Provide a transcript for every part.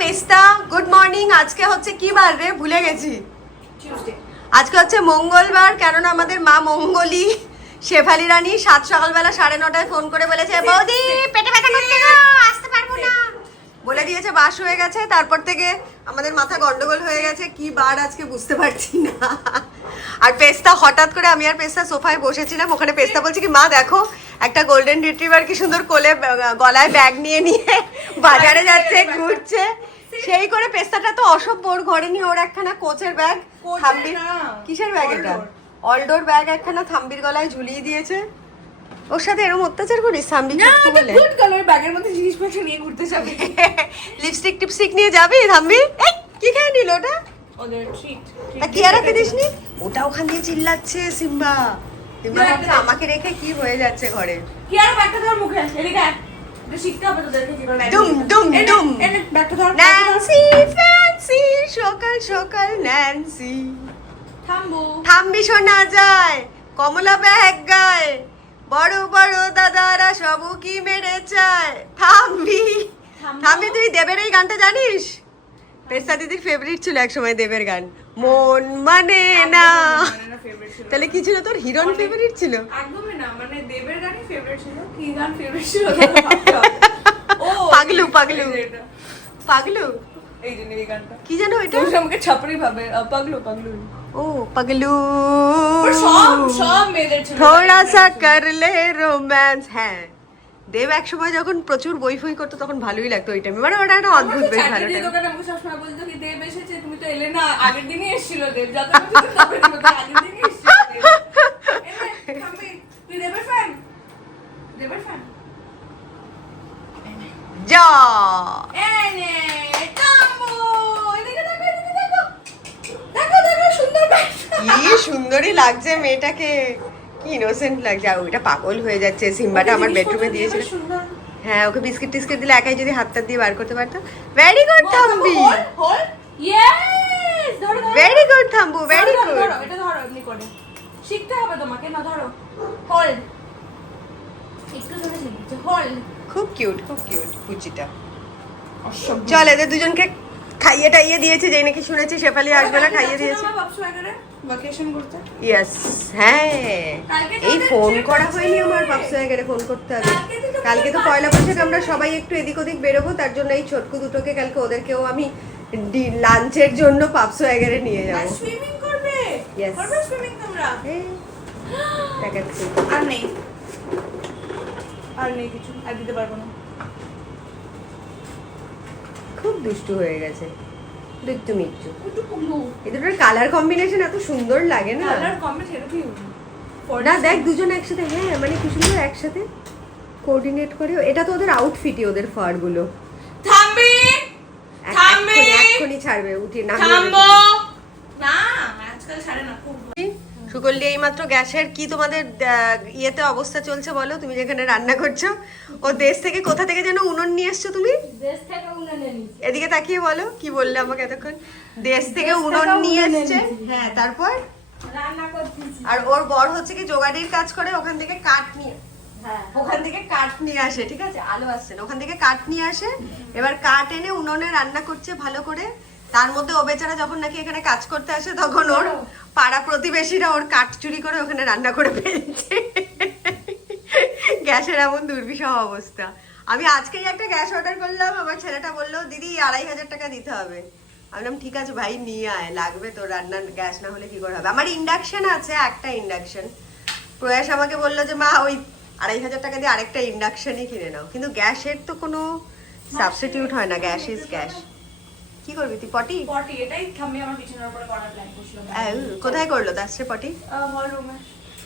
পেস্তা good morning. আজকে হচ্ছে কি বার রে, ভুলে গেছি। আজকে হচ্ছে মঙ্গলবার, কেননা আমাদের মা মঙ্গলী শেফালি রানী সকালবেলা 9:30টায় ফোন করে বলেছে, বৌদি পেটে ব্যথা করছে গো, আসতে পারবো না বলে দিয়েছে। বাস হয়ে গেছে, তারপর থেকে আমাদের মাথা গন্ডগোল হয়ে গেছে, কি বার আজকে বুঝতে পারছি না। আর পেস্তা হঠাৎ করে, আমি আর পেস্তা সোফায় বসেছিলাম, ওখানে পেস্তা বলছে কি, মা দেখো একটা গোল্ডেন রিট্রিভার কি সুন্দর কোলে গলায় ব্যাগ নিয়ে নিয়ে বাজারে যাচ্ছে, ঘুরছে। সেই করে পেস্তাটা তো অসভ্য, ওর ঘরে নিয়ে ওর একখানা কোচের ব্যাগ, থাম্বির, কিসের ব্যাগ এটা, অলডোর ব্যাগ একখানা থাম্বির গলায় ঝুলিয়ে দিয়েছে। ওর সাথে এরকম অত্যাচার করিস থাম্বি? না, এটা গুড কালার, ব্যাগের মধ্যে জিনিসপত্র নিয়ে ঘুরতে যাবে। লিপস্টিক টিপস্টিক নিয়ে যাবি থাম্বি? কি খেয়ে নিল ওটা? ওদের ট্রিট। তা কি আর রেখে দিসনি? ওটা ওখান দিয়ে চিল্লাচ্ছে সিম্বা। সিম্বা ভাবছে আমাকে রেখে কি হয়ে যাচ্ছে ঘরে। কি আর ব্যাগটা ধর মুখে, এদিকে আয়। এটা শিখতে হবে তোদেরকে কিভাবে ব্যাগ। ডুম ডুম ডুম। এনে ব্যাগটা ধর। ন্যান্সি ফ্যান্সি, সকাল সকাল ন্যান্সি। থামবো। থাম্বি শোনা যায়, কমলা ব্যাগ গায়, বড় বড় দাদারা সবু কি মেরে চায়। থাম্বি থাম্বি, তুই দেবের এই গানটা জানিস? পেস্তা দিদির ফেভারিট ছিল একসময় দেবের গান, মন মানে না। তাহলে কি ছিল তোর, হিরোন ফেভারিট ছিল? একদমই না, মানে দেবের গানই ফেভারিট ছিল। কি গান ফেভারিট ছিল? ও পাগলু পাগলু পাগলু, এই যে এই গানটা কি জানো এটা? তুই আমাকে ছাপড়ি ভাবে, পাগলু পাগলু। ও পাগলু, সব মেয়েদের ছিল। থোড়া সা কর লে রোম্যান্স। হ্যাঁ, দেব এক সময় যখন প্রচুর বই ফই করতো তখন ভালোই লাগতো ওই টাইমে, মানে ওটা একটা অদ্ভুত বেশ ভালো টাইম। দোকানে আমাকে সবসময় বলতো কি, দেব এসেছে, তুমি তো এলে না। আগের দিনই এসেছিল দেব, যত কিছু তবে আগের দিনই এসেছিল দেব। এলে থামবি, তুই দেবের ফ্যান? দেবের ফ্যান? যা এনে থামবো, এদিকে দেখো, এদিকে দেখো, দেখো দেখো সুন্দর ব্যাগ। কি সুন্দরই লাগছে মেয়েটাকে, কি ইনোসেন্ট লাগছে। আর ওইটা পাগল হয়ে যাচ্ছে। সিম্বাটা আমার বেডরুমে দিয়েছিল। হ্যাঁ, ওকে বিস্কিট টিস্কিট দিলে একাই যদি হাতটা দিয়ে বার করতে পারতো। ভেরি গুড থাম্বি, হোল ইয়েস, ধরো ধরো, ভেরি গুড থাম্বু, ভেরি গুড। ধরো এটা, ধরো এমনি করে শিখতে হবে তোমাকে না। ধরো হোল্ড, একটু ধরে শিখছো, হোল্ড। খুব কিউট, খুব কিউট কুচিটা। অসভ্য। চল, এদের দুজনকে খাইয়ে টাইয়ে দিয়েছে, যেই নাকি শুনেছি শেফালি আসবে না, খাইয়ে দিয়েছে। ভ্যাকেশন করতে। ইয়েস, হ্যাঁ। কালকে তো এই ওদের ফোন trip করা হয়নি ছিল আমার, রে। ভাবছি হয়ে গেলে ফোন করতে হবে। কালকে তো কালকে তো তোদের পয়লা party বৈশাখ, আমরা ছিল। সবাই একটু এদিক ওদিক বেরোবো, তার জন্য এই ছোটকু দুটোকে কালকে ওদেরকেও আমি লাঞ্চের জন্য পাপসো এগারে নিয়ে আর যাবো। সুইমিং করবে। Yes. করবে সুইমিং তোমরা? এই, দেখাচ্ছি। আর নেই, আর নেই কিছু, আর দিতে পারবো না। খুব দুষ্টু হয়ে গেছে, দুষ্টু মিচ্ছু। একটু পুলু এই দুটোর কালার কম্বিনেশন এত সুন্দর লাগে না? কালার কমে সেটা কি? না দেখ, দুজন একসাথে, হ্যাঁ মানে কি সুন্দর একসাথে কোঅর্ডিনেট করে। এটা তো ওদের আউটফিটই, ওদের ফার গুলো। থামবি, থামবি, এক্ষুনি ছাড়বে, উঠিয়ে নামিয়ে থামবো না, আজকাল ছাড়ে না খুব। সুকল্লি, এইমাত্র গ্যাসের কি তোমাদের ইয়েতে অবস্থা চলছে বলো? তুমি যেখানে রান্না করছো, ও দেশ থেকে কোথা থেকে যেন উনুন নিয়ে এসছো তুমি? দেশ থেকে উনানে নিয়েছি। এদিকে তাকিয়ে বলো, কি বললে আমাকে এতক্ষণ? দেশ থেকে উনুন নিয়ে এসছে, হ্যাঁ। তারপর রান্না করতেছি। আর ওর বর হচ্ছে কি জোগাড়ির কাজ করে, ওখান থেকে কাঠ নিয়ে, হ্যাঁ, ওখান থেকে কাঠ নিয়ে আসে, ঠিক আছে, আলো আসছে না, ওখান থেকে কাঠ নিয়ে আসে। এবার কাঠ এনে উনুনে রান্না করছে ভালো করে। তার মধ্যে ও বেচারা যখন নাকি এখানে কাজ করতে আসে, তখন ওর পাড়া প্রতিবেশীরা ওর কাঠ চুরি করে ওখানে রান্না করে ফেলছে। গ্যাসের এমন দুর্বিষহ অবস্থা। আমি আজকেই একটা গ্যাস অর্ডার করলাম, আমার ছেলেটা বললো দিদি 2500 টাকা দিতে হবে। আমি বললাম ঠিক আছে ভাই, নিয়ে আয়, লাগবে তো, রান্নার গ্যাস না হলে কি করে হবে। আমার ইন্ডাকশন আছে, একটা ইন্ডাকশন। প্রয়াস আমাকে বললো যে মা ওই 2500 টাকা দিয়ে আরেকটা ইন্ডাকশনই কিনে নাও, কিন্তু গ্যাসের তো কোনো সাবস্টিটিউট হয় না, গ্যাস ইজ গ্যাস। কি করবি তুই, পটি? পটি, এটাই থাম্বি আমার বিছানার উপরে করার প্ল্যান করছিলাম। কোথায় করলো দাসরে পটি? হল রুমে।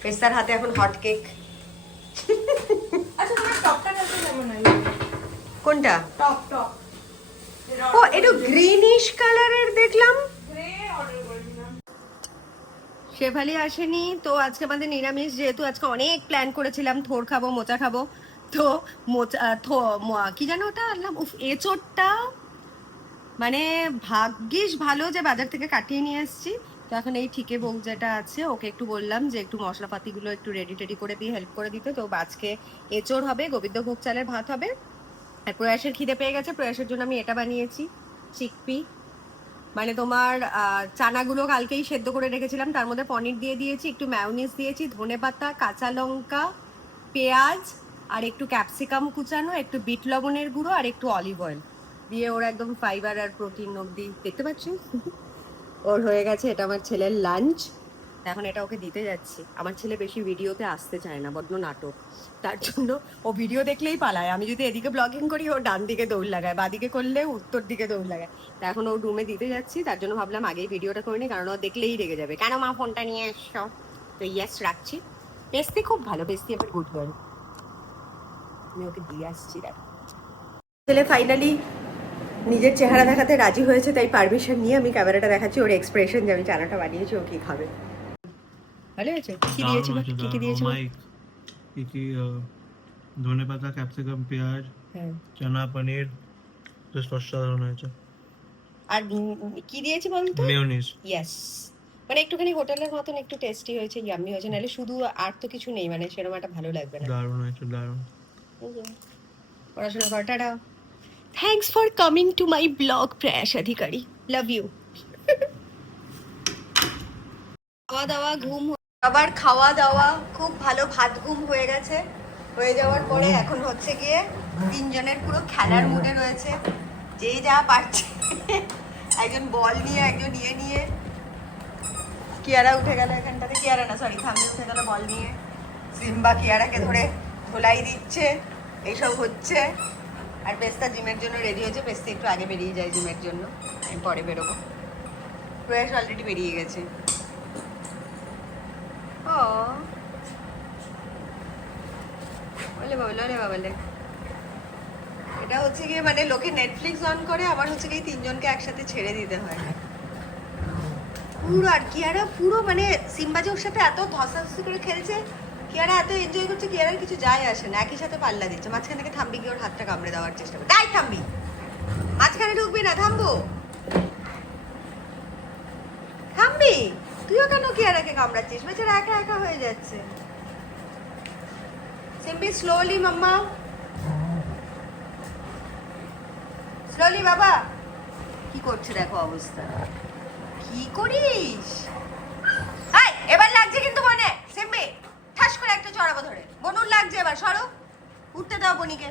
পেস্তার হাতে এখন হট কেক। আচ্ছা, তোমার টপটা কাছে কেমন হয়? কোনটা? টপ টপ ও, একটু গ্রিনিশ কালারের দেখলাম। গ্রে অর্ডার করেছিলাম। শেফালি আসেনি তো আজকে আমাদের নিরামিষ, যেহেতু আজকে অনেক প্ল্যান করেছিলাম, থোর খাবো, মোচা খাবো। তো কি জানো ওটা আনলাম, উফ, এঁচোড়টা মানে ভাগ্যিস ভালো যে বাজার থেকে কাটিয়ে নিয়ে এসেছি। তো এখন এই ঠিকে বউ যেটা আছে, ওকে একটু বললাম যে একটু মশলাপাতিগুলো একটু রেডি টেডি করে দিয়ে হেল্প করে দিতে। তো আজকে এঁচোড় হবে, গোবিন্দভোগ চালের ভাত হবে। আর প্রয়াসের খিদে পেয়ে গেছে, প্রয়াসের জন্য আমি এটা বানিয়েছি, চিকপি, মানে তোমার চানাগুলো কালকেই সেদ্ধ করে রেখেছিলাম, তার মধ্যে পনির দিয়ে দিয়েছি, একটু ম্যায়োনিজ দিয়েছি, ধনেপাতা, কাঁচা লঙ্কা, পেঁয়াজ আর একটু ক্যাপসিকাম কুচানো, একটু বিট লবণের গুঁড়ো আর একটু অলিভ অয়েল দিয়ে ওর একদম ফাইবার আর প্রোটিন অবধি, দেখতে পাচ্ছি ওর হয়ে গেছে। এটা আমার ছেলের লাঞ্চ, এখন এটা ওকে দিতে যাচ্ছি। আমার ছেলে বেশি ভিডিওতে আসতে চায় না, বড্ড নাটক, তার জন্য ও ভিডিও দেখলেই পালায়। আমি যদি এদিকে ব্লগিং করি ও ডান দিকে দৌড় লাগায়, বাদিকে করলে উত্তর দিকে দৌড় লাগায়। তা এখন ও রুমে দিতে যাচ্ছি, তার জন্য ভাবলাম আগেই ভিডিওটা করে নিই, কারণ ও দেখলেই রেগে যাবে, কেন মা ফোনটা নিয়ে এসছো। তো ইয়েস, রাখছি। পেস্তি খুব ভালো, পেস্তি আবার গুড গার্ল। আমি ওকে দিয়ে আসছি। দেখো ছেলে ফাইনালি নিজের চেহারা দেখাতে রাজি হয়েছে, তাই পারমিশন নিয়ে আমি ক্যামেরাটা দেখাচ্ছি ওর এক্সপ্রেশন যে আমি চানাটা বানিয়েছি, ও কি খাবে। ভালো হয়েছে? কি দিয়েছি, কি কি দিয়েছি? কি ধনেপাতা, ক্যাপসিকাম, পেঁয়াজ, হ্যাঁ, চানা, পনির, জাস্ট অসাধারণ হয়েছে। আর কি দিয়েছি বলতো? মেয়োনিজ। ইয়েস, মানে একটুখানি হোটেলের মতন একটু টেস্টি হয়েছে, ইয়াম্মি হয়েছে, নাহলে শুধু আর তো কিছু নেই, মানে সেরকম একটা ভালো লাগবে না। দারুণ হয়েছে, দারুণ। পড়াশোনা কর, tata. Thanks for coming to my blog প্রয়াস অধিকারী, লাভ ইউ। খাওয়া দাওয়া, ঘুম, আবার খাওয়া দাওয়া, খুব ভালো ভাত ঘুম হয়ে গেছে। হয়ে যাওয়ার পরে এখন হচ্ছে গিয়ে তিনজনের পুরো খেলার মুডে রয়েছে, যে যা পারছে। একজন বল নিয়ে, একজন ইয়ে নিয়ে, কিয়ারা উঠে গেল এখানটাতে, কিয়ারা না সরি থামলে উঠে গেল বল নিয়ে, সিম্বা কিয়ারাকে ধরে ধোলাই দিচ্ছে, এইসব হচ্ছে। আর পেস্তা জিমের জন্য রেডি হয়েছে, পেস্তা একটু আগে বেরিয়ে যায় জিমের জন্য, আমি পরে বেরোবো। প্রয়াস অলরেডি বেরিয়ে গেছে। ও বলে বাবলে, ওলে বাবলে। এটা হচ্ছে গিয়ে মানে লোকে নেটফ্লিক্স অন করে, আমার হচ্ছে গিয়ে তিনজনকে একসাথে ছেড়ে দিতে হয় পুরো। আর কিয়ারা পুরো মানে সিম্বা যে ওর সাথে এত ধসাধসি করে খেলছে, কিয়ারা এত এনজয় করছে, কিয়ারার কিছু যায় আসে না, একই সাথে পাল্লা দিচ্ছে। মাঝখানে থেকে থাম্বি গিয়ে ওর হাতটা কামড়ে দেওয়ার চেষ্টা করে, তাই থাম্বি মাঝখানে ঢুকবি না, থামবো থাম্বি। তুইও কেন কিয়ারাকে কামড়াচ্ছিস, বেচারা একা একা হয়ে যাচ্ছে। সিম্বি স্লোলি মাম্মা, স্লোলি বাবা। কি করছে দেখো অবস্থা, কি করিস? এই এবার লাগছে কিন্তু মনে, সিম্বি ঠাস করে একটা চড়াবো ধরে। বনুর লাগছে, এবার সরো, উঠতে দাও বনিকে।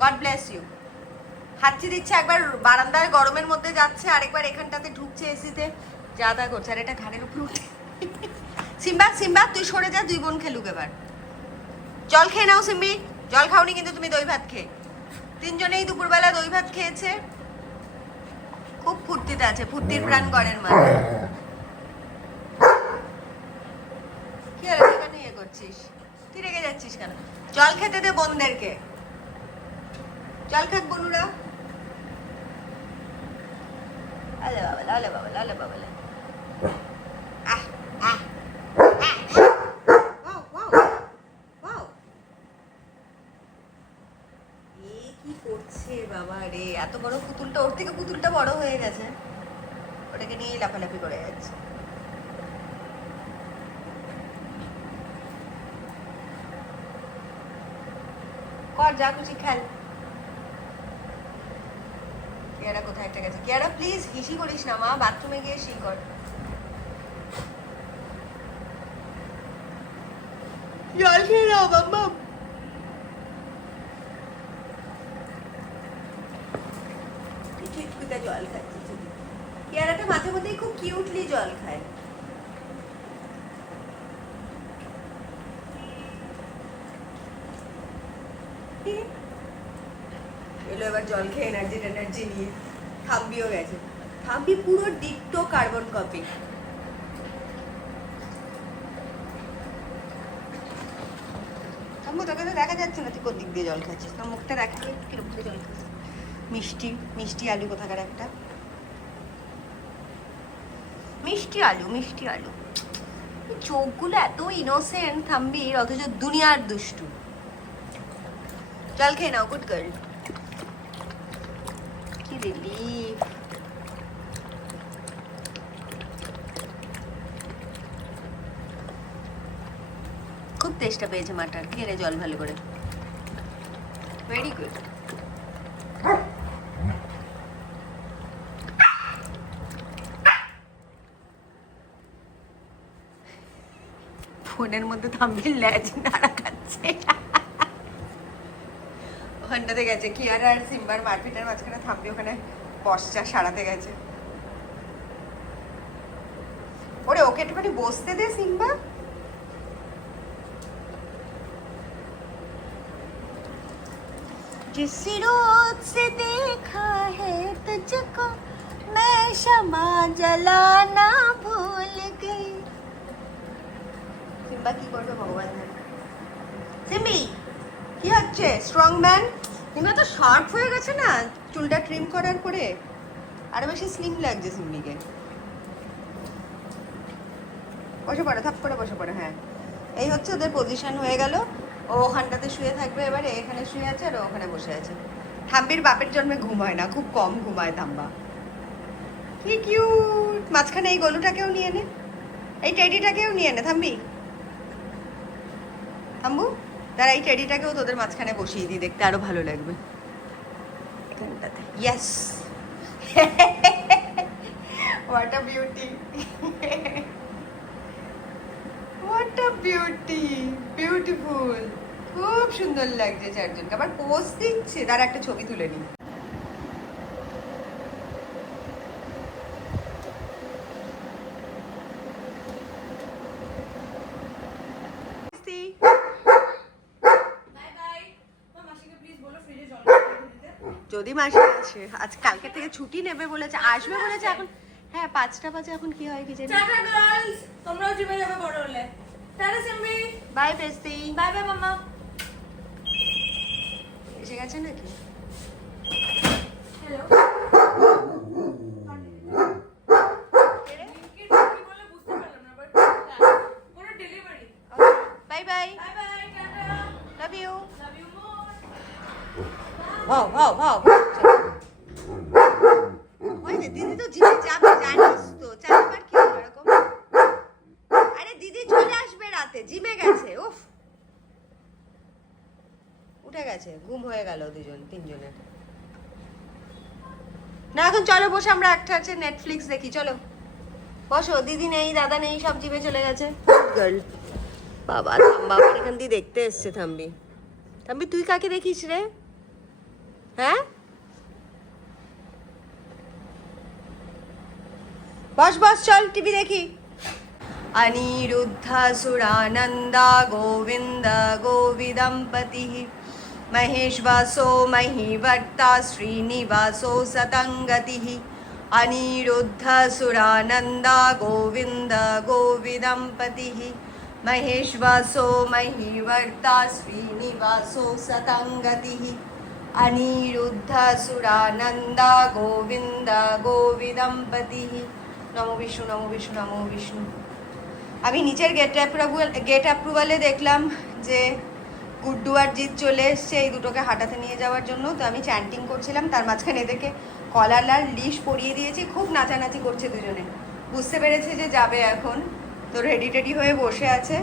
God bless you. হাঁচি দিচ্ছে, একবার বারান্দায় গরমের মধ্যে যাচ্ছে, আরেকবার এখানটাতে ঢুকছে এসিতে, যা তা করছে। আর এটা ঘাড়ের উপর উঠে। সিম্বা সিম্বা তুই সরে যা, দুই বোন খেলুক এবার। জল খেয়ে নাও সিম্বি, জল খাওনি কিন্তু তুমি দই ভাত খেয়ে। তিনজনেই দুপুরবেলা দই ভাত খেয়েছে, খুব ফুর্তিতে আছে, ফুর্তির প্রাণ গড়ের মা। কি হলো, তুই কেন ইয়ে করছিস, তুই রেগে যাচ্ছিস কেন? জল খেতে দে বোনদেরকে, জল খাক বনুরা। আলে বাবা, আলে বাবা, আলে বাবা। আহ আহ কি করছে বাবা রে, এত বড় পুতুলটা, ওর থেকে পুতুলটা বড় হয়ে গেছে, ওটাকে নিয়ে লাফালাফি করে যাচ্ছে। কর যা খুশি খেল। কিয়ারা কোথায় একটা গেছে, কিয়ারা প্লিজ হিসি করিস না মা, বাথরুমে গিয়ে শি কর। জল খেয়ে নাও বাবা। জল খাচ্ছে, কিয়ারাটা মাঝে মধ্যেই খুব কিউটলি জল খায়। এলো এবার জল খেয়ে এনার্জি নিয়ে। থাম্বিও গেছে, থাম্বি পুরো ডিক্টো কার্বন কপি। থাম্বু তোকে তো দেখা যাচ্ছে না তুই কোন দিক দিয়ে জল খাচ্ছিস, তোর মুখটা দেখা যায় কিরকম করে জল খাচ্ছিস। মিষ্টি মিষ্টি আলু কোথাকার একটা, মিষ্টি আলু মিষ্টি আলু। চোখগুলো এত ইনোসেন্ট থাম্বির, অথচ দুনিয়ার দুষ্টু। জল খেয়ে নাও, গুড গার্ল। কি রিলিফ। খুব টেস্টটা পেয়েছে মাটার, খেয়ে নে জল ভালো করে। Very good. ফোনের মধ্যে থাম্বির ল্যাজ নাড়া খাচ্ছে। ওখানটাতে গেছে কিয়ারা আর সিম্বার মারপিটের মাঝখানে থাম্বি ওখানে পশ্চা সারাতে গেছে। ওরে ওকে একটুখানি বসতে দে সিম্বা। जिस रोज से देखा है तुझको मैं क्षमा जलाना भूल गई। সিম্বা কি করবে ভগবান জানে। সিম্বি কি হচ্ছে স্ট্রং ম্যান? সিম্বা তো শর্ট হয়ে গেছে না চুলটা ট্রিম করার পরে, আরো বেশি স্লিম লাগছে সিম্বিকে। বসে পড়ে, থাপ করে বসে পড়ে। হ্যাঁ এই হচ্ছে ওদের পজিশন হয়ে গেল। ও ওখানটাতে শুয়ে থাকবে, এবারে এখানে শুয়ে আছে আর ও ওখানে বসে আছে। থাম্বির বাপের জন্মে ঘুম হয় না, খুব কম ঘুমায় থাম্বা। কি কিউট। মাঝখানে এই গলুটাকেও নিয়ে নে, এই টেডিটাকেও নিয়ে নে থাম্বি। থাম্বু তারা এই টেডিটাকেও তোদের মাঝখানে বসিয়ে দিই, দেখতে আরো ভালো লাগবে এখানটাতে। Yes, what a beauty, what a beauty, beautiful. খুব সুন্দর লাগছে চারজনকে। আবার পোজ দিচ্ছে, তার একটা ছবি তুলে নি। যদি মাসি আসে, আজ কালকে থেকে ছুটি নেবে বলেছে, আসবে বলেছে। এখন হ্যাঁ 5টা বাজে, এখন কি হয় কি জানি। টাটা গার্লস, তোমরাও জিমে যাবে বড় হলে। Tata সিম্বি, by বেস্টি। বাই বাই মাম্মা। এসে গেছে নাকি? Hello. Bye bye, bye bye, tata. Love you. Love you more. ভাও ভাও ভাও। ওই যে দিদি তো জিমে যাবে, জানিস তো। চারবার কি হলো এরকম? আরে দিদি চলে আসবে রাতে, জিমে গেছে। উফ, উঠে গেছে, ঘুম হয়ে গেল তিনজনের। না এখন চলো বসে আমরা একটা আছে নেটফ্লিক্স দেখি, চলো বসো। দিদি নেই, দাদা নেই, সব জিমে চলে গেছে। গার্ল বাবা, থাম্বা আমার এখান দিয়ে দেখতে এসছে। থাম্বি, থাম্বি তুই কাকে দেখিস রে? হ্যাঁ বস বস, চল টিভি দেখি। अनिरुद्धसुरानन्दा गोविन्द गोविदम्पतिः महेश्वासो महीवर्ता श्रीनिवासो सतङ्गतिः अनिरुद्धसुरानन्दा गोविन्द गोविदम्पतिः महेश्वासो महीवर्ता श्रीनिवासो सतङ्गतिः अनिरुद्धसुरानन्दा गोविन्द गोविदम्पतिः। नमो विष्णु नमो विष्णु नमो विष्णु। আমি নিচের গেট অ্যাপ্রুভালে দেখলাম যে গুড্ডু আর জিৎ চলে এসছে এই দুটোকে হাঁটাতে নিয়ে যাওয়ার জন্য। তো আমি চ্যান্টিং করছিলাম, তার মাঝখানে এদেরকে কলার আর লিশ পরিয়ে দিয়েছি। খুব নাচানাচি করছে দুজনে, বুঝতে পেরেছে যে যাবে এখন। তো রেডি টেডি হয়ে বসে আছে।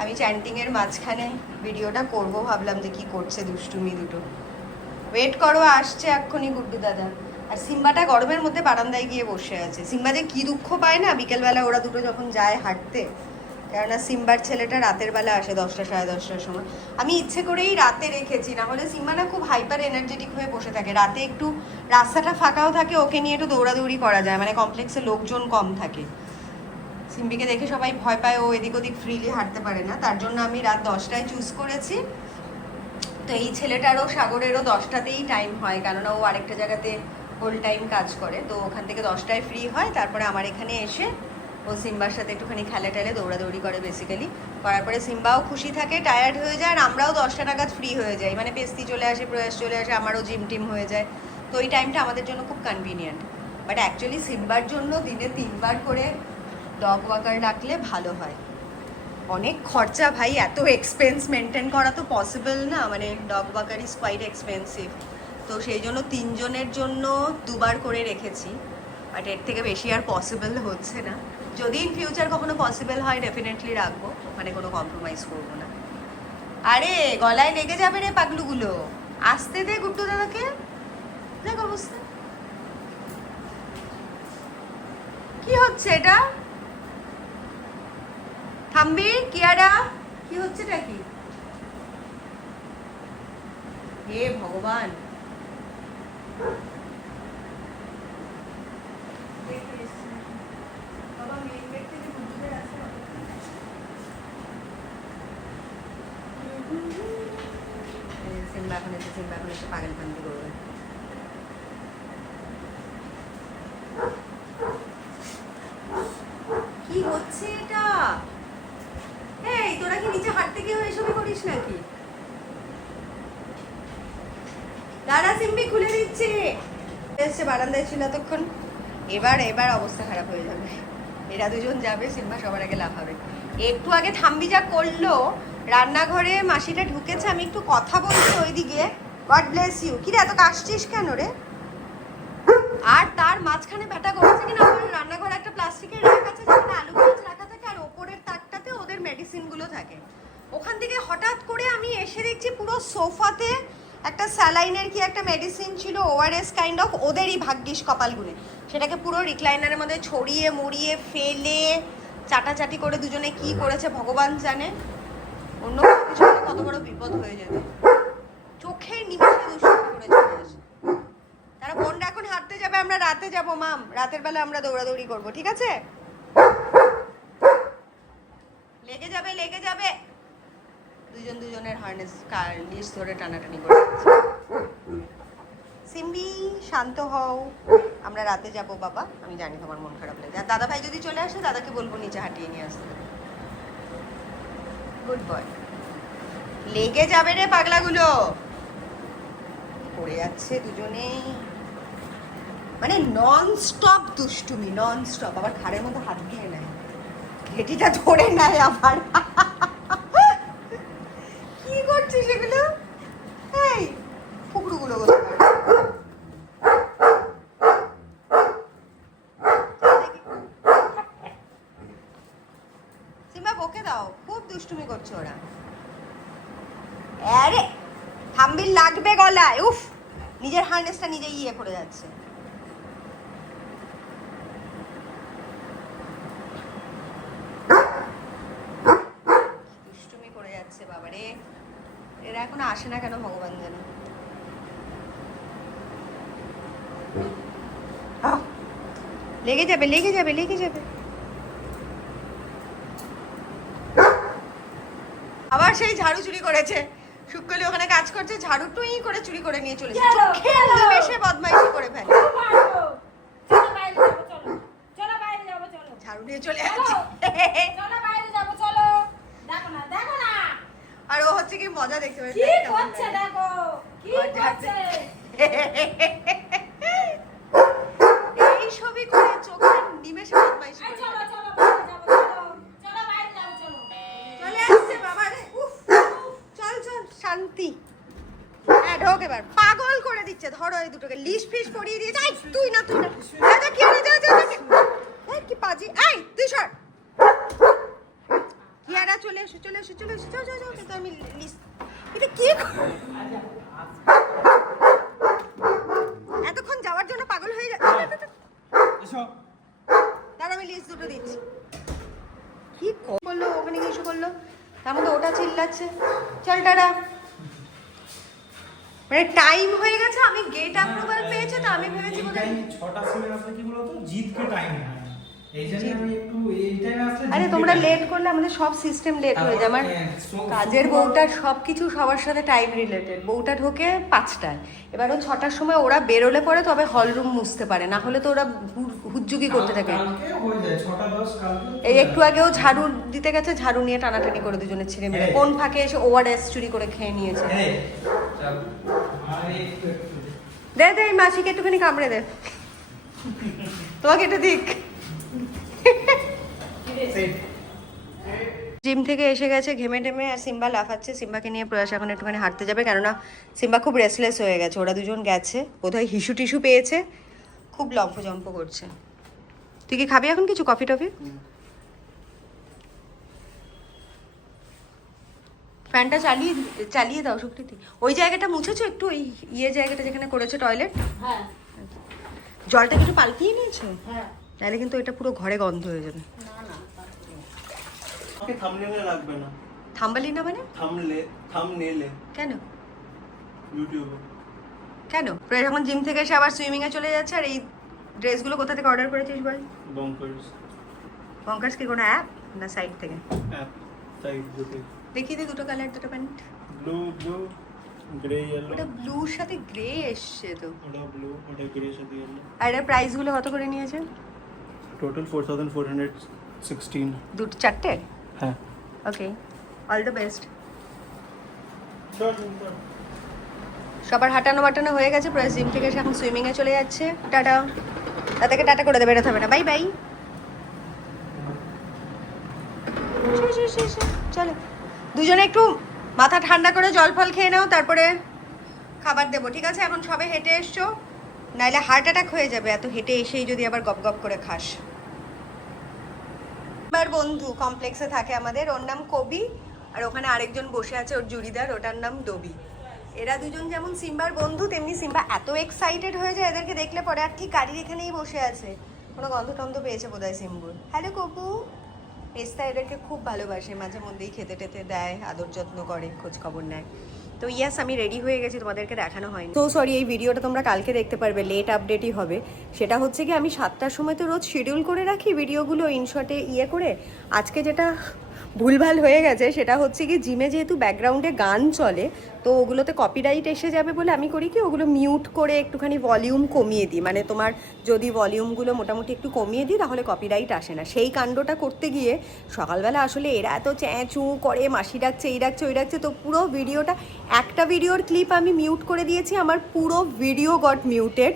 আমি চ্যান্টিংয়ের মাঝখানে ভিডিওটা করব, ভাবলাম যে কি করছে দুষ্টুমি দুটো। ওয়েট করো, আসছে এক্ষুনি গুড্ডু দাদা। আর সিম্বাটা গরমের মধ্যে বারান্দায় গিয়ে বসে আছে। সিম্বা যে কি দুঃখ পায় না বিকেলবেলা ওরা দুটো যখন যায় হাঁটতে, কেননা সিম্বার ছেলেটা রাতের বেলা আসে 10টা সাড়ে 10টার সময়। আমি ইচ্ছে করেই রাতে রেখেছি, না হলে সিম্বা না খুব হাইপার এনার্জেটিক হয়ে বসে থাকে। রাতে একটু রাস্তাটা ফাঁকাও থাকে, ওকে নিয়ে একটু দৌড়াদৌড়ি করা যায়, মানে কমপ্লেক্সে লোকজন কম থাকে। সিম্বিকে দেখে সবাই ভয় পায়, ও এদিক ওদিক ফ্রিলি হাঁটতে পারে না। তার জন্য আমি রাত 10টায় চুজ করেছি। তো এই ছেলেটারও সাগরেরও 10টাতেই টাইম হয়, কেননা ও আরেকটা জায়গাতে হোল টাইম কাজ করে। তো ওখান থেকে 10টায় ফ্রি হয়, তারপরে আমার এখানে এসে ও সিম্বার সাথে একটুখানি খেলা টেলে দৌড়াদৌড়ি করে বেসিক্যালি। করার পরে সিম্বাও খুশি থাকে, টায়ার্ড হয়ে যায়, আর আমরাও 10টা নাগাদ ফ্রি হয়ে যাই। মানে পেস্তি চলে আসে, প্রয়াস চলে আসে, আমারও জিম টিম হয়ে যায়। তো ওই টাইমটা আমাদের জন্য খুব কনভিনিয়েন্ট। বাট অ্যাকচুয়ালি সিম্বার জন্য দিনে 3বার করে ডগ ওয়াকার ডাকলে ভালো হয়। অনেক খরচা ভাই, এত এক্সপেন্স মেনটেন করা তো পসিবল না, মানে dog walker is quite expensive. তো সেই জন্য 3 জনের জন্য 2বার করে রেখেছি, বাট এর থেকে বেশি আর পসিবল হচ্ছে না। যদি ইন ফিউচার কখনো পসিবল হয় ডেফিনেটলি রাখবো, মানে কোনো কম্প্রোমাইজ করবো না। আরে গলায় লেগে যাবে রে পাগলুগুলো, আসতে দে গুড্ডু দাদাকে। দেখ অবস্থা কি হচ্ছে এটা। থামবি কিয়ারা, কি হচ্ছেটা কি? হে ভগবান, সিম্বা এখন এসে পাগল ফান্দি করবে। কি হচ্ছে এটা? এই তোরা কি নিচে হাঁটতে গিয়ে এসবই করিস নাকি? দাঁড়া সিম্বি, খুলে দিচ্ছি। এসছে, বারান্দায় ছিল এতক্ষণ। এবার অবস্থা খারাপ হয়ে যাবে। এরা দুজন যাবে, সিম্বা সবার আগে লাফাবে। একটু আগে থাম্বি যা করলো, রান্নাঘরে মাসিটা ঢুকেছে, আমি একটু কথা বলছি ওইদিকে। God bless you. কি রে, এত কাশছিস কেন রে? আর তার মাঝখানে ব্যাটা করেছে কিনা, আমাদের রান্নাঘরে একটা প্লাস্টিকের র্যাক আছে যেখানে আলু পেঁয়াজ রাখা থাকে, আর ওপরের তাকটাতে ওদের মেডিসিনগুলো থাকে। ওখান থেকে হঠাৎ করে আমি এসে দেখছি পুরো সোফাতে একটা স্যালাইনের কি একটা মেডিসিন ছিল, ওআরএস কাইন্ড অফ, ওদেরই ভাগ্যিস কপাল গুনে সেটাকে পুরো রিক্লাইনারের মধ্যে ছড়িয়ে মরিয়ে ফেলে চাটাচাটি করে দুজনে কি করেছে ভগবান জানে। অন্য কিছু হলে কত বড় বিপদ হয়ে যেত। চোখের নিমেষে দুষ্কৃতি করে চলে আসে। তারা বোনরা এখন হাঁটতে যাবে, আমরা রাতে যাব মাম। রাতের বেলা আমরা দৌড়াদৌড়ি করব, ঠিক আছে? লেগে যাবে। দুজনের হার্নেস লিস ধরে টানাটানি করে যাচ্ছে। সিম্বি শান্ত হও, আমরা রাতে যাব বাবা। আমি জানি তোমার মন খারাপ লাগে। আর দাদা ভাই যদি চলে আসে, দাদাকে বলবো নিচে হাঁটিয়ে নিয়ে আসতে। Good boy. লেগে যাবে রে পাগলাগুলো। পড়ে যাচ্ছে দুজনেই, মানে নন স্টপ দুষ্টুমি, নন স্টপ। আবার ঘাড়ের মধ্যে হাত দিয়ে নেয়, ঘেটিটা ধরে নেয় আবার। কি করছিস সেগুলো? এই ফুকরুগুলো সিম্বা বকে দাও, খুব দুষ্টুমি করছে ওরা। আরে থাম্বির লাগবে গলায়। উফ, নিজের হার্নেসটা নিজে ইয়ে করে যাচ্ছে। দুষ্টুমি করে যাচ্ছে বাবারে। এরা এখনো আসে না কেন ভগবান জানে। লেগে যাবে। আবার সেই ঝাড়ু চুরি করেছে। শুক্কলি ওখানে কাজ করছে, ঝাড়ু টুই করে চুরি করে নিয়ে চলেছে। চোখে নিমেষে বদমাইশি করে ফেলে। ঝাড়ু নিয়ে চলে যাচ্ছে। আর ও হচ্ছে কি মজা দেখতে পাচ্ছে। এই ছবি করে চোখে নিমেষে বদমাইশি করে চলে আসছে বাবা রে। চল শান্তি। হ্যাঁ ঢোক এবার। পাগল করে দিচ্ছে। ধরো এই দুটোকে, লিশ ফিশ পরিয়ে দিয়েছে। তুই না যা কি হলো, যা কি পাজি। এই তুই সর। কিয়ারা চলে এসো। যাও কিন্তু আমি লিশ। এটা কি এতক্ষণ যাওয়ার জন্য পাগল হয়ে যাচ্ছে। দাঁড়া, আমি লিস্ট দুটো দিচ্ছি। কি করলো ওখানে, কিছু করলো, তার মধ্যে ওটা চিল্লাচ্ছে। চল টাটা। মানে টাইম হয়ে গেছে, আমি গেট অ্যাপ্রুভাল পেয়েছে, তো আমি ভেবেছি বোধহয় 6টা সিমের আসলে কি বলতো, জিতকে টাইম হয়। এইজন্য আমি একটু এই টাইমে আসলে। আরে তোমরা লেট করলে আমাদের সব সিস্টেম লেট হয়ে যায়। আমার কাজের বউটার সব কিছু সবার সাথে টাইম রিলেটেড। বউটা ঢোকে 5টায়, এবার ও 6টার সময় ওরা বেরোলে পরে তবে হল রুম মুছতে পারে, না হলে তো ওরা হুজ্জুগি করতে থাকে। কালকে হয়ে যায় 6:10 কালকে। এই একটু আগেও ঝাড়ু দিতে গেছে, ঝাড়ু নিয়ে টানাটানি করে দুজনে ছেড়ে মিলে। কোন ফাঁকে এসে ওআরএস চুরি করে খেয়ে নিয়েছে। দে এই মাসিকে একটুখানি কামড়ে দে। তোমাকে এটা দিক। জিম থেকে এসে গেছে ঘেমে টেমে, আর সিম্বা লাফাচ্ছে। সিম্বাকে নিয়ে প্রয়াস এখন একটুখানি হাঁটতে যাবে, কেননা সিম্বা খুব রেসলেস হয়ে গেছে। ওরা দুজন গেছে, বোধহয় হিসু টিস্যু পেয়েছে, খুব লম্ফজম্প করছে। তুই কি খাবি এখন কিছু, কফি টফি? ফ্যানটা চালিয়ে দাও সুকৃতি। ওই জায়গাটা মুছেছো একটু, ওই জায়গাটা যেখানে করেছে টয়লেট? হ্যাঁ। জলটা কিছু পাল্টিয়ে নিয়েছো? হ্যাঁ। তাহলে কিন্তু এটা পুরো ঘরে গন্ধ হয়ে যাবে। আমাকে থাম্বনেলে লাগবে না। থাম্বালিনা মানে থাম্বনেলে কেন ইউটিউবে। কেন প্রায় যখন জিম থেকে এসে আবার সুইমিং এ চলে যাচ্ছে আর এই ড্রেসগুলো কোথা থেকে অর্ডার করেছিস বল? বঙ্কার্স কি কোনো অ্যাপ না সাইট থেকে? অ্যাপ সাইট দুটো। দেখিয়ে দে দুটো কালার দুটো প্যান্ট। Blue grey yellow. ওটা ব্লুর সাথে গ্রে এসছে তো। ওটা ব্লু, ওটা গ্রে সাথে ইয়েলো। আর এর প্রাইস গুলো কত করে নিয়েছে? টোটাল 4416। দুটো চারটে? হ্যাঁ। ওকে, অল দ্য বেস্ট। চল। সবার হাঁটানো বাটানো হয়ে গেছে, প্রায় জিম থেকে এসে এখন সুইমিং এ চলে যাচ্ছে। টাটা। তাদেরকে টাটা করে দেবে, বেরোতে হবে না। Bye bye. চলো দুজনে একটু মাথা ঠান্ডা করে জল ফল খেয়ে নাও, তারপরে খাবার দেবো, ঠিক আছে? এখন সবে হেঁটে এসছো, নাইলে হার্ট অ্যাটাক হয়ে যাবে এত হেঁটে এসেই যদি আবার গপ গপ করে খাস। আমার বন্ধু কমপ্লেক্সে থাকে আমাদের, ওর নাম কবি, আর ওখানে আরেকজন বসে আছে ওর জুড়িদার, ওটার নাম ডবি। এরা দুজন যেমন সিম্বার বন্ধু, তেমনি সিম্বা এত এক্সাইটেড হয়ে যায় এদেরকে দেখলে পরে, আর ঠিক গাড়ির এখানেই বসে আছে, কোনো গন্ধ টন্ধ পেয়েছে বোধহয় সিম্বুর। হ্যালো কপু। পেস্তা এদেরকে খুব ভালোবাসে, মাঝে মধ্যেই খেতে টেতে দেয়, আদর যত্ন করে, খোঁজ খবর নেয়। তো ইয়াস, আমি রেডি হয়ে গেছি, তোমাদেরকে দেখানো হয়নি। তো সরি, এই ভিডিওটা তোমরা কালকে দেখতে পারবে, লেট আপডেটই হবে। সেটা হচ্ছে কি, আমি 7টার সময় তো রোজ শিডিউল করে রাখি ভিডিওগুলো ইনশটে করে। আজকে যেটা ভুলভাল হয়ে গেছে সেটা হচ্ছে কি, জিমে যেহেতু ব্যাকগ্রাউন্ডে গান চলে, তো ওগুলোতে কপিরাইট এসে যাবে বলে আমি করি কি, ওগুলো মিউট করে একটুখানি ভলিউম কমিয়ে দিই। মানে তোমার যদি ভলিউমগুলো মোটামুটি একটু কমিয়ে দিই তাহলে কপিরাইট আসে না। সেই কাণ্ডটা করতে গিয়ে সকালবেলা আসলে এরা এত চ্যাঁচু করে, মাসি ডাকছে, এই ডাকছে, ওই ডাকছে, তো পুরো ভিডিওটা, একটা ভিডিওর ক্লিপ আমি মিউট করে দিয়েছি, আমার পুরো ভিডিও গট মিউটেড।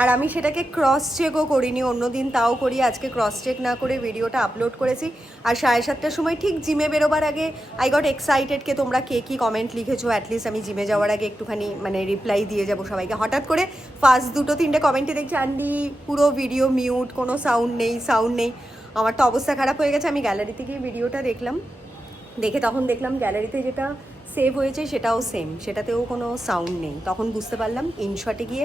আর আমি সেটাকে ক্রস চেকও করিনি, অন্যদিন তাও করি, আজকে ক্রস চেক না করে ভিডিওটা আপলোড করেছি। আর 7:30টার সময় ঠিক জিমে বেরোবার আগে আই গট এক্সাইটেড, কে তোমরা কে কী কমেন্ট লিখেছো, অ্যাটলিস্ট আমি জিমে যাওয়ার আগে একটুখানি মানে রিপ্লাই দিয়ে যাবো সবাইকে। হঠাৎ করে ফার্স্ট 2-3টে কমেন্টে দেখছি আন্ডি পুরো ভিডিও মিউট, কোনো সাউন্ড নেই। আমার তো অবস্থা খারাপ হয়ে গেছে। আমি গ্যালারিতে গিয়ে ভিডিওটা দেখলাম, দেখে তখন দেখলাম গ্যালারিতে যেটা সেভ হয়েছে সেটাও সেম, সেটাতেও কোনো সাউন্ড নেই। তখন বুঝতে পারলাম ইনশটে গিয়ে,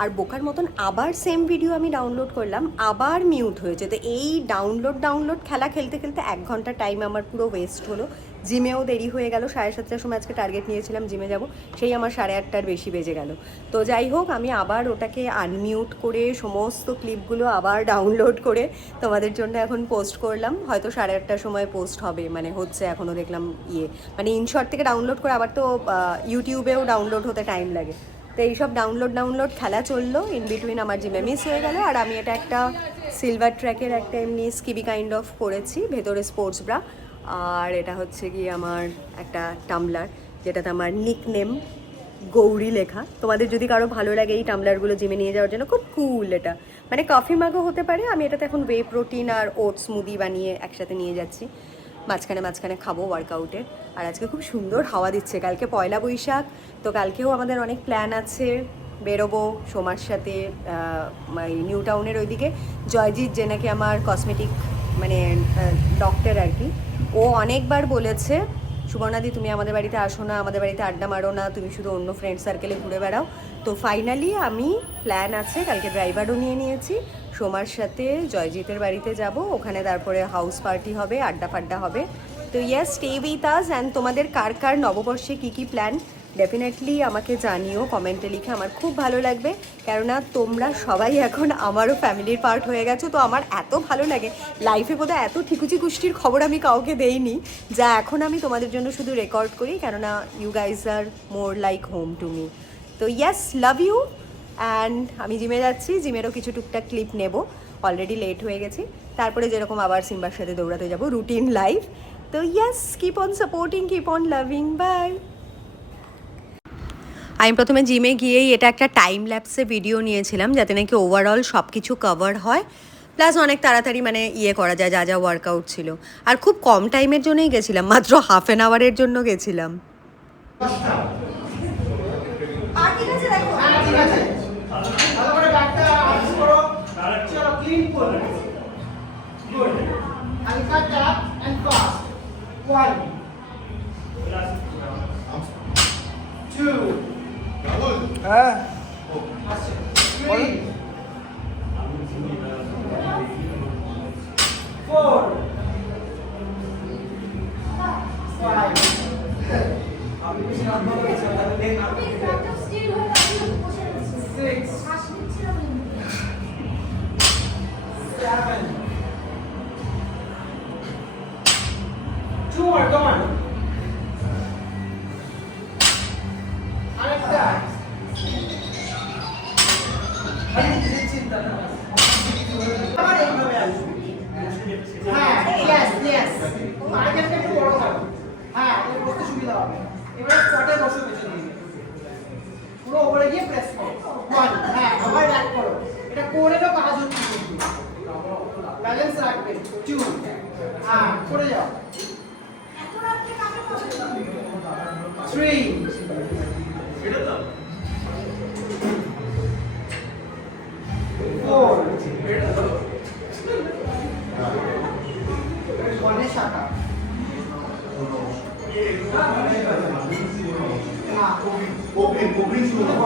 আর বোকার মতন আবার সেম ভিডিও আমি ডাউনলোড করলাম, আবার মিউট হয়েছে। তো এই ডাউনলোড খেলা খেলতে 1 ঘন্টা টাইম আমার পুরো ওয়েস্ট হলো। জিমেও দেরি হয়ে গেল, 7:30টার সময় আজকে টার্গেট নিয়েছিলাম জিমে যাব, সেই আমার 8:30টার বেশি বেজে গেল। তো যাই হোক, আমি আবার ওটাকে আনমিউট করে সমস্ত ক্লিপগুলো আবার ডাউনলোড করে তোমাদের জন্য এখন পোস্ট করলাম। হয়তো 8:30টার সময় পোস্ট হবে, মানে হচ্ছে এখনও দেখলাম মানে ইনশট থেকে ডাউনলোড করে আবার তো ইউটিউবেও ডাউনলোড হতে টাইম লাগে। তো এইসব ডাউনলোড খেলা চললো, ইন বিটুইন আমার জিমে মিস হয়ে গেল। আর আমি এটা একটা সিলভার ট্র্যাকের একটা এমনি স্কিবি কাইন্ড অফ পরেছি, ভেতরে স্পোর্টস ব্রা। আর এটা হচ্ছে গিয়ে আমার একটা টামলার, যেটাতে আমার নিকনেম গৌরী লেখা। তোমাদের যদি কারো ভালো লাগে এই টামলারগুলো জিমে নিয়ে যাওয়ার জন্য, খুব কুল এটা, মানে কফি মাগও হতে পারে। আমি এটাতে এখন ওয়ে প্রোটিন আর ওটস স্মুদি বানিয়ে একসাথে নিয়ে যাচ্ছি, মাঝখানে খাবো ওয়ার্কআউটে। আর আজকে খুব সুন্দর হাওয়া দিচ্ছে, কালকে পয়লা বৈশাখ, তো কালকেও আমাদের অনেক প্ল্যান আছে, বেরোবো সোমার সাথে নিউ টাউনের ওইদিকে। জয়জিৎ, যে নাকি আমার কসমেটিক মানে ডক্টর আর কি, ও অনেকবার বলেছে সুবর্ণাদি তুমি আমাদের বাড়িতে আসো না, আমাদের বাড়িতে আড্ডা মারো না, তুমি শুধু অন্য ফ্রেন্ড সার্কেলে ঘুরে বেড়াও। তো ফাইনালি আমি প্ল্যান আছে, কালকে ড্রাইভারও নিয়ে নিয়েছি, সোমার সাথে জয়জিতের বাড়িতে যাব, ওখানে তারপরে হাউস পার্টি হবে, আড্ডা ফাড্ডা হবে। তো ইয়াস, স্টে উইথ আস। অ্যান্ড তোমাদের কার নববর্ষে কী প্ল্যান ডেফিনেটলি আমাকে জানিও কমেন্টে লিখে, আমার খুব ভালো লাগবে, কেননা তোমরা সবাই এখন আমারও ফ্যামিলির পার্ট হয়ে গেছো। তো আমার এত ভালো লাগে, লাইফে বোধহয় এত ঠিকুচি কুষ্টির খবর আমি কাউকে দেইনি, যা এখন আমি তোমাদের জন্য শুধু রেকর্ড করি, কেননা you guys are more like home to me. তো ইয়াস, লাভ ইউ। অ্যান্ড আমি জিমে যাচ্ছি, জিমেরও কিছু টুকটাক ক্লিপ নেব, অলরেডি লেট হয়ে গেছি, তারপরে যেরকম আবার সিম্বার সাথে দৌড়াতে যাব, রুটিন লাইফ। তো ইয়াস, keep on supporting, keep on loving, by. আমি প্রথমে জিমে গিয়েই এটা একটা টাইম ল্যাপসে ভিডিও নিয়েছিলাম, যাতে নাকি ওভারঅল সব কিছু কভার হয়, প্লাস অনেক তাড়াতাড়ি মানে করা যায় যা ওয়ার্কআউট ছিল। আর খুব কম টাইমের জন্যই গেছিলাম, মাত্র হাফ অ্যান আওয়ারের জন্য গেছিলাম। আবার এইভাবে আসবে। হ্যাঁ, yes, yes। আরেকটা একটু বড় করো। হ্যাঁ, এর বসতে সুবিধা হবে। এবারে স্কোয়াটে বসো পেছনে নিয়ে। পুরো উপরে গিয়ে প্রেস করো। 1, হ্যাঁ, আবার ব্যাক করো। এটা কোরেরও কাজ হচ্ছে কিন্তু। ব্যালেন্স রাখবে। 2, হ্যাঁ, করে যাও। 3, এটা তো 4, এটা তো 1 এর শাখা। ওপেন শুরু করো।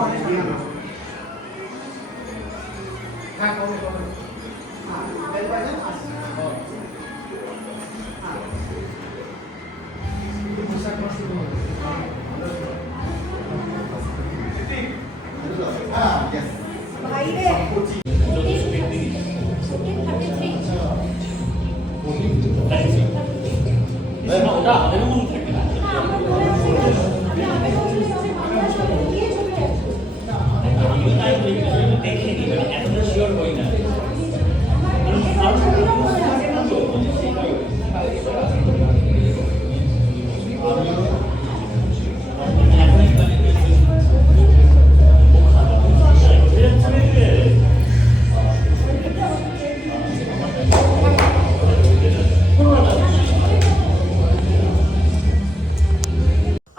হ্যাঁ, ওপেন। হ্যাঁ, বেল বাটন আছে। হ্যাঁ।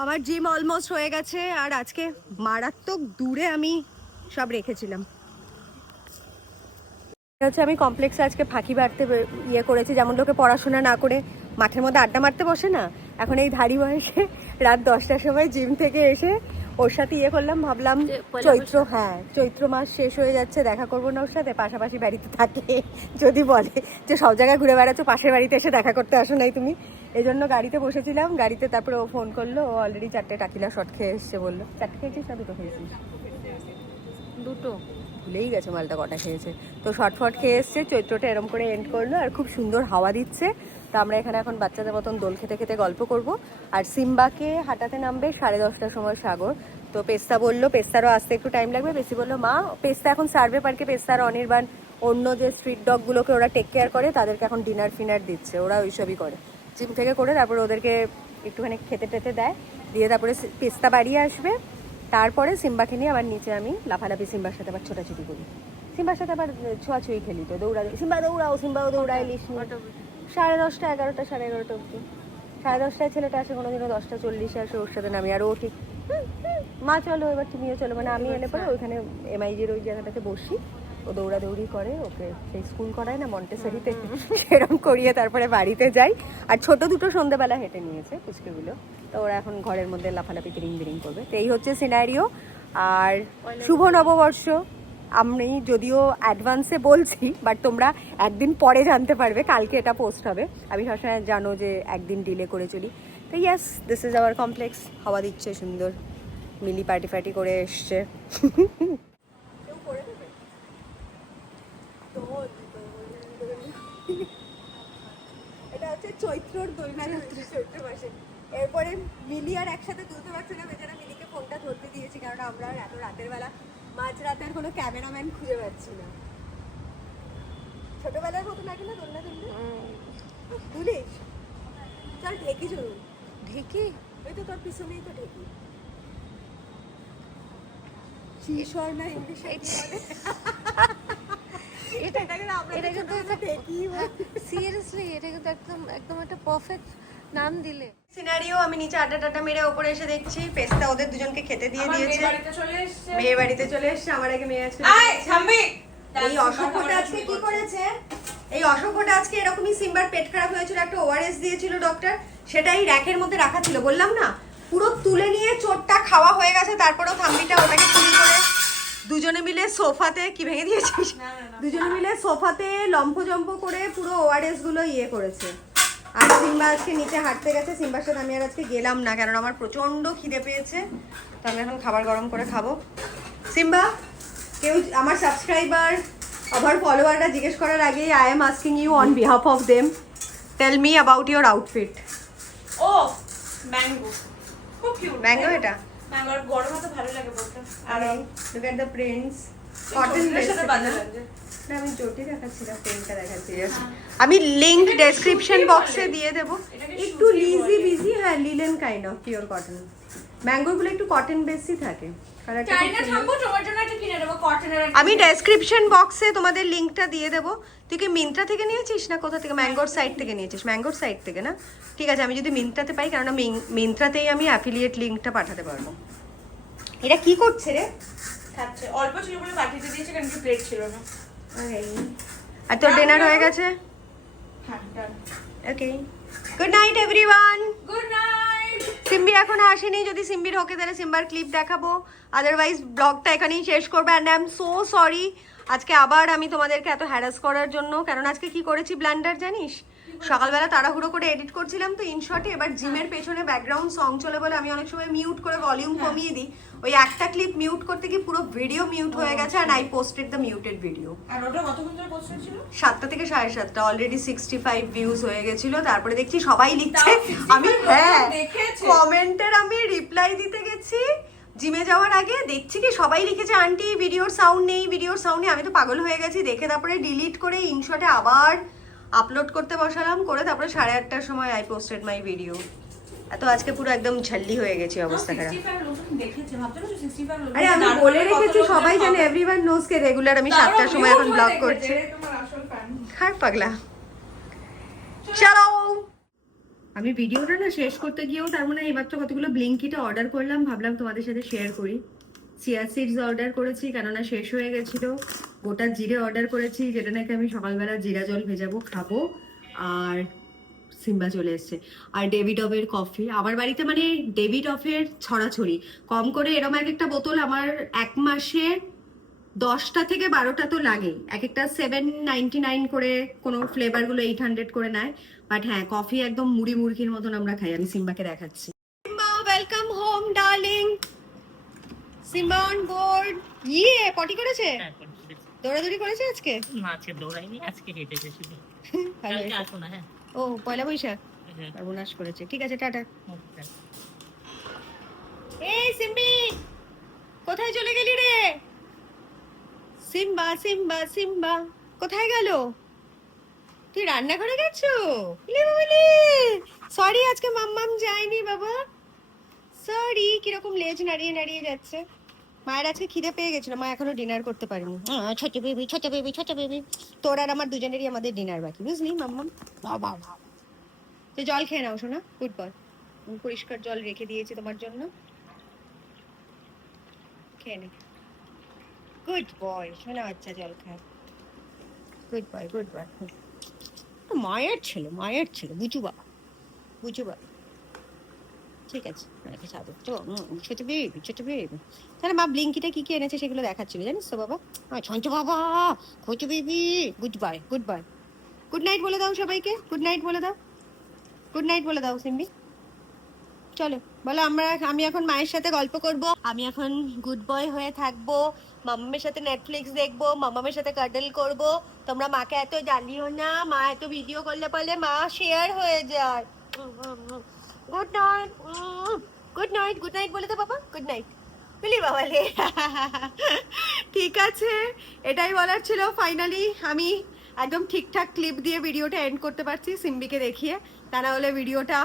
আমার জিম অলমোস্ট হয়ে গেছে আর আজকে মারাত্মক দূরে আমি সব রেখেছিলাম। হচ্ছে আমি কমপ্লেক্সে আজকে ফাঁকি বাড়তে ইয়ে করেছি, যেমন লোকে পড়াশোনা না করে মাঠের মধ্যে আড্ডা মারতে বসে না, এখন এই ধাড়ি বয়সে রাত 10টার সময় জিম থেকে এসে ওর সাথে ইয়ে করলাম, ভাবলাম চৈত্র মাস শেষ হয়ে যাচ্ছে, দেখা করবো না ওর সাথে, পাশাপাশি বাড়িতে থাকে, যদি বলে যে সব জায়গায় ঘুরে বেড়াচ্ছ, পাশের বাড়িতে এসে দেখা করতে আসো নাই তুমি, এই জন্য গাড়িতে বসেছিলাম। গাড়িতে তারপরে ও ফোন করলো, ও অলরেডি 4টে টাকিলা শট খেয়ে এসছে, বললো 4টে খেয়েছিস না 2টো খেয়েছিস? 2টো, ভুলেই গেছে মালটা কটা খেয়েছে। তো শর্টফট খেয়ে এসছে, চৈত্রটা এরম করে এন্ড করলো আর খুব সুন্দর হাওয়া দিচ্ছে। তো আমরা এখানে এখন বাচ্চাদের মতন দোল খেতে খেতে গল্প করব। আর সিম্বাকে হাঁটাতে নামবে 10:30টার সময় সাগর। তো পেস্তা বললো, পেস্তারও আসতে একটু টাইম লাগবে। বেশি বললো মা পেস্তা এখন সার্ভে পার্কে, পেস্তার অনির্বাণ অন্য যে স্ট্রিট ডগগুলোকে ওরা টেক কেয়ার করে তাদেরকে এখন ডিনার ফিনার দিচ্ছে, ওরা ওইসবই করে, জিম থেকে করে তারপরে ওদেরকে একটুখানি খেতে টেতে দেয়, দিয়ে তারপরে পেস্তা বাড়িয়ে আসবে। তারপরে সিম্বাকে নিয়ে আবার নিচে আমি লাফালাফি সিম্বার সাথে আবার ছোটাছুটি করি, সিম্বার সাথে আবার ছোঁয়াছুঁই খেলি, তো দৌড়া সিম্বা দৌড়াও, সিম্বাও দৌড়ায়, লিস 10:30, 11টা, 11:30 অব্দি। 10:30টায় ছেলেটা আসে, কোনোদিনও 10:40 আসে, ওর সাথে নামি। আর ও ঠিক মা চলো এবার তুমিও চলো, মানে আমি এলে পরে ওইখানে MIG-র ওই জায়গাটাতে বসি, ও দৌড়াদৌড়ি করে, ওকে সেই স্কুল করায় না মন্টেসরিতে, সেরকম করিয়ে তারপরে বাড়িতে যাই। আর ছোট দুটো সন্ধ্যেবেলা হেঁটে নিয়েছে পুচকেগুলো, তো ওরা এখন ঘরের মধ্যে লাফালাফি বিরিং বিরিং করবে। তো এই হচ্ছে সিনারিও। আর শুভ নববর্ষ আমি যদিও অ্যাডভান্সে বলছি, বাট তোমরা একদিন পরে জানতে পারবে, কালকে এটা পোস্ট হবে। আমি সবসময় জানো যে একদিন ডিলে করে চলি। তো yes, this is our complex. হাওয়া দিচ্ছে সুন্দর, মিলি পার্টি ফার্টি করে এসছে। এটা হচ্ছে চৈত্রর দোলনা যাত্রা, চৈত্র মাসে। এরপরে মিলি আর একসাথে তুলতে পারছে না, বেচারা মিলিকে ফোনটা ধরতে দিয়েছি, কারণ আমরা এত রাতের বেলা মাঝরাতের কোনো ক্যামেরাম্যান খুঁজে পাচ্ছি না। ছোটবেলার মতো লাগে না দোলনা তুলতে? তুলিস? চল ঢেকি চলুন। ঢেকি? ওই তো তোর পিছনেই তো ঢেকি। শিশর না ইংলিশে সিরিয়াসলি এটা কিন্তু একদম একটা পারফেক্ট নাম দিলে। সিনারিও আমি নিচে আড্ডা টাড্ডা মেরে ওপরে এসে দেখছি পেস্তা ওদের দুজনকে খেতে দিয়ে দিয়েছে। মেয়ে বাড়িতে চলে এসছে, আমার আগে মেয়ে আজকে। এই অসভ্যটা আজকে কি করেছে, এই অসভ্যটা আজকে এরকমই সিম্বার পেট খারাপ হয়েছিল, একটা ORS দিয়েছিল ডক্টর, সেটাই র‍্যাকের মধ্যে রাখা ছিল, বললাম না, পুরো তুলে নিয়ে চোটটা খাওয়া হয়ে গেছে। তারপরেও থাম্বিটা ওটাকে চুরি করে দুজনে মিলে সোফাতে, কি ভেঙে দিয়েছিস? দুজনে মিলে সোফাতে লম্ফজম্প করে পুরো ORS গুলো ইয়ে করেছে। আর সিম্বা আজকে নিচে হাঁটতে গেছে, সিম্বার সাথে আমি আর আজকে গেলাম না, কারণ আমার প্রচন্ড খিদে পেয়েছে। তো আমি এখন খাবার গরম করে খাবো। সিম্বা, কেউ আমার সাবস্ক্রাইবার, আমার ফলোয়াররা জিজ্ঞেস করার আগেই I am asking you on behalf of them, tell me about your outfit. ও ম্যাঙ্গো, খুব কিউট ম্যাঙ্গো, এটা ম্যাঙ্গোর গরমে তো ভালো লাগে বলতে। আর লুক এট দ্য প্রিন্টস, কটনের সাথে বাজে কটন লাগছে। না আমি জোটে দেখাচ্ছি না, পেনটা দেখাচ্ছি just। আমি লিংক ডেসক্রিপশন বক্সে দিয়ে দেবো। একটু লিজি বিজি, হ্যাঁ linen kind of pure cotton. ম্যাঙ্গোগুলো একটু কটন বেশি থাকে। কালারটা খুব চাইনা সুন্দর। থাকবো তোমার জন্য একটা কিনে দেবো কটনের। আমি ডেসক্রিপশন বক্সে তোমাদের লিংকটা দিয়ে দেবো। তুই কি মিন্ত্রা থেকে নিয়েছিস না কোথা থেকে? ম্যাঙ্গোর সাইট থেকে নিয়েছিস? ম্যাঙ্গোর সাইট থেকে না? ঠিক আছে, আমি যদি মিন্ত্রাতে পাই, কারণ মিন্ত্রাতেই আমি অ্যাফিলিয়েট লিংকটা পাঠাতে পারবো। এটা কি করছে রে? খাচ্ছে অল্প ছিল বলে বাটিতে দিয়েছে, কারণ কি প্লেট ছিল না। আর তোর ডিনার হয়ে গেছে? হ্যাঁ ডান। ওকে, good night everyone. Good night. সিম্বি এখনো আসেনি, যদি সিম্বি ঢোকে তাহলে সিম্বার ক্লিপ দেখাবো, আদারওয়াইজ ব্লগটা এখানেই শেষ করবো। And I am so sorry আজকে আবার আমি তোমাদেরকে এত হ্যারাস করার জন্য। কারণ আজকে কি করেছি ব্লান্ডার জানিস? সকালবেলা তাড়াহুড়ো করে এডিট করছিলাম তো ইনশর্টে, এবার জিমের পেছনে ব্যাকগ্রাউন্ড সং চলে বলে আমি অনেক সময় মিউট করে ভলিউম কমিয়ে দিই। ওই একটা ক্লিপ মিউট করতে গিয়ে পুরো ভিডিও মিউট হয়ে গেছে, and I posted the muted video. আর ওটা কতক্ষণ ধরে পোস্ট ছিল? 7টা থেকে 7:30, অলরেডি 65 ভিউজ হয়ে গেছিল। তারপরে দেখছি সবাই লিখছে, তাও 65 আমি হ্যাঁ দেখেছে। কমেন্টের আমি রিপ্লাই দিতে গেছি জিমে যাওয়ার আগে, দেখছি কি সবাই লিখেছে আন্টি ভিডিওর সাউন্ড নেই, ভিডিওর সাউন্ড নেই। আমি তো পাগল হয়ে গেছি দেখে, তারপরে ডিলিট করে ইনশটে আবার আপলোড করতে বসালাম, করে তারপরে 8:30টার সময় আই পোস্টেড মাই ভিডিও। এত আজকে পুরো একদম ঝাল্লি হয়ে গেছে অবস্থা খারাপ। 65 লোক দেখেছে, ভাবছো না 65 লোক? আরে আমি বলে রেখেছি, সবাই জানে, এভরিওয়ান নোজ কে রেগুলার আমি 7টার সময় এখন ব্লগ করছি। তোমার আসল ফ্যান। হার পাগলা। চলো, আমি ভিডিওটা না শেষ করতে গিয়েও তার মানে এইমাত্র কতগুলো ব্লিঙ্কিটা অর্ডার করলাম, ভাবলাম তোমাদের সাথে শেয়ার করি। চিয়া সিডস অর্ডার করেছি কেননা শেষ হয়ে গেছিল। গোটা জিরে অর্ডার করেছি, যেটা নাকি আমি সকালবেলা জিরা জল ভেজাবো খাবো। আর সিম্বা চলে এসছে। আর ডেভিড অফের কফি আমার বাড়িতে, মানে ডেভিড অফের ছড়াছড়ি। কম করে এরম এক একটা বোতল আমার এক মাসে 10টা থেকে 12টা তো লাগে। এক একটা 799 করে, কোনো ফ্লেভারগুলো 800 করে নেয়। বাট হ্যাঁ, কফি একদম মুড়ি মুরগির মতন আমরা খাই। আমি সিম্বাকে দেখাচ্ছি। Simba welcome home darling. Simba on board. ইয়ে পটি করেছে, দৌড়াদৌড়ি করেছে আজকে। মাছে দৌড়াইনি, আজকে হেঁটেছে শুধু। ভালো কালকে হয়েছে। আসো না। হ্যাঁ ও পয়লা বৈশাখ, হ্যাঁ, সর্বনাশ করেছে। ঠিক আছে, টাটা। হ্যাঁ। এই সিম্বি, কোথায় চলে গেলি রে? সিম্বা সিম্বা সিম্বা কোথায় গেল? তুই রান্নাঘরে গেছো? সরি, আজকে মাম্মাম যায়নি বাবা, সরি। কিরকম লেজ নাড়িয়ে নাড়িয়ে যাচ্ছে। মায়ের আজকে খিদে পেয়ে গেছিল, মা এখনো ডিনার করতে পারিনি। ছোট বেবি ছোট বেবি ছোট বেবি। তোর আর আমার দুজনেরই আমাদের ডিনার বাকি, বুঝলি মাম্মাম? বাবা তো জল খেয়ে নাও শোনা, গুড বয়। পরিষ্কার জল রেখে দিয়েছি তোমার জন্য, খেয়ে নে। গুড বয় শোনা বাচ্চা, জল খায়। Good boy good boy. মায়ের ছেলে, মায়ের ছেলে, বুঝু বাবা, বুঝু বাবা। ঠিক আছে, তো ছোট বেবি ছোট বেবি। তাহলে মা ব্লিঙ্কিটা কি কি এনেছে সেগুলো দেখাচ্ছিল জানিস তো বাবা। ছঞ্চ বাবা, ছোট baby. Good bye good bye. Good night বলে দাও সবাইকে, গুড নাইট বলে দাও, গুড নাইট বলে দাও সিম্বি। চলো বলো, আমি এখন মায়ের সাথে গল্প করব। আমি এখন গুড বয় হয়ে থাকবো, মাম্মামের সাথে নেটফ্লিক্স দেখবো, মাম্মামের সাথে কাডল করব। তোমরা মাকে এত জ্বালিও না, মা এত ভিডিও করলে পরে মা শেয়ার হয়ে যায়। Good night, good night, good night বলে তো বাবা, গুড নাইট বলি বাবা রে। ঠিক আছে, এটাই বলার ছিল। ফাইনালি আমি একদম ঠিকঠাক ক্লিপ দিয়ে ভিডিওটা এন্ড করতে পারছি সিম্বিকে দেখিয়ে, তা না হলে ভিডিওটা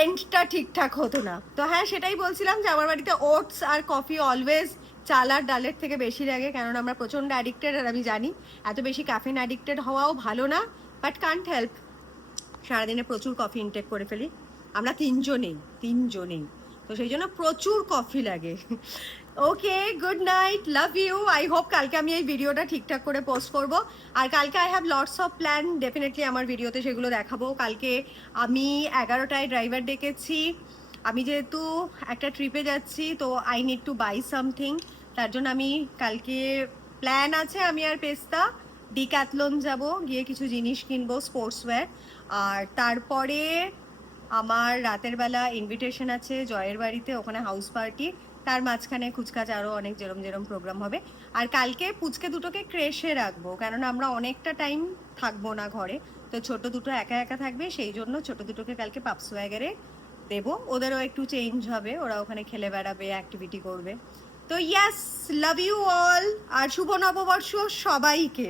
এন্ডটা ঠিকঠাক হতো না। তো হ্যাঁ, সেটাই বলছিলাম যে আমার বাড়িতে ওটস আর কফি অলওয়েজ চাল আর ডালের থেকে বেশি লাগে, কারণ আমরা প্রচণ্ড অ্যাডিক্টেড। আর আমি জানি এত বেশি ক্যাফিন অ্যাডিক্টেড হওয়াও ভালো না, বাট কান্ট হেল্প। সারাদিনে প্রচুর কফি ইনটেক করে ফেলি আমরা তিনজনেই, তো সেই জন্য প্রচুর কফি লাগে। ওকে, good night, love you. I hope কালকে আমি এই ভিডিওটা ঠিকঠাক করে পোস্ট করব। আর কালকে I have lots of plan, definitely আমার ভিডিওতে সেগুলো দেখাবো। কালকে আমি 11টায় ড্রাইভার ডেকেছি। আমি যেহেতু একটা ট্রিপে যাচ্ছি, তো I need to buy something. তার জন্য আমি কালকে প্ল্যান আছে, আমি আর পেস্তা ডিক্যাথলন যাব, গিয়ে কিছু জিনিস কিনবো, স্পোর্টসওয়্যার। আর তারপরে আমার রাতের বেলা ইনভিটেশন আছে জয়ের বাড়িতে, ওখানে হাউস পার্টি। তার মাঝখানে কুচকাচ আরও অনেক যেরম প্রোগ্রাম হবে। আর কালকে পুচকে দুটোকে ক্রেশে রাখবো, কেননা আমরা অনেকটা টাইম থাকবো না ঘরে, তো ছোট দুটো একা একা থাকবে, সেই জন্য ছোট দুটোকে কালকে পাপসওয়াগারে দেবো। ওদেরও একটু চেঞ্জ হবে, ওরা ওখানে খেলে বেড়াবে, অ্যাক্টিভিটি করবে। তো ইয়াস, লাভ ইউ অল, আর শুভ নববর্ষ সবাইকে।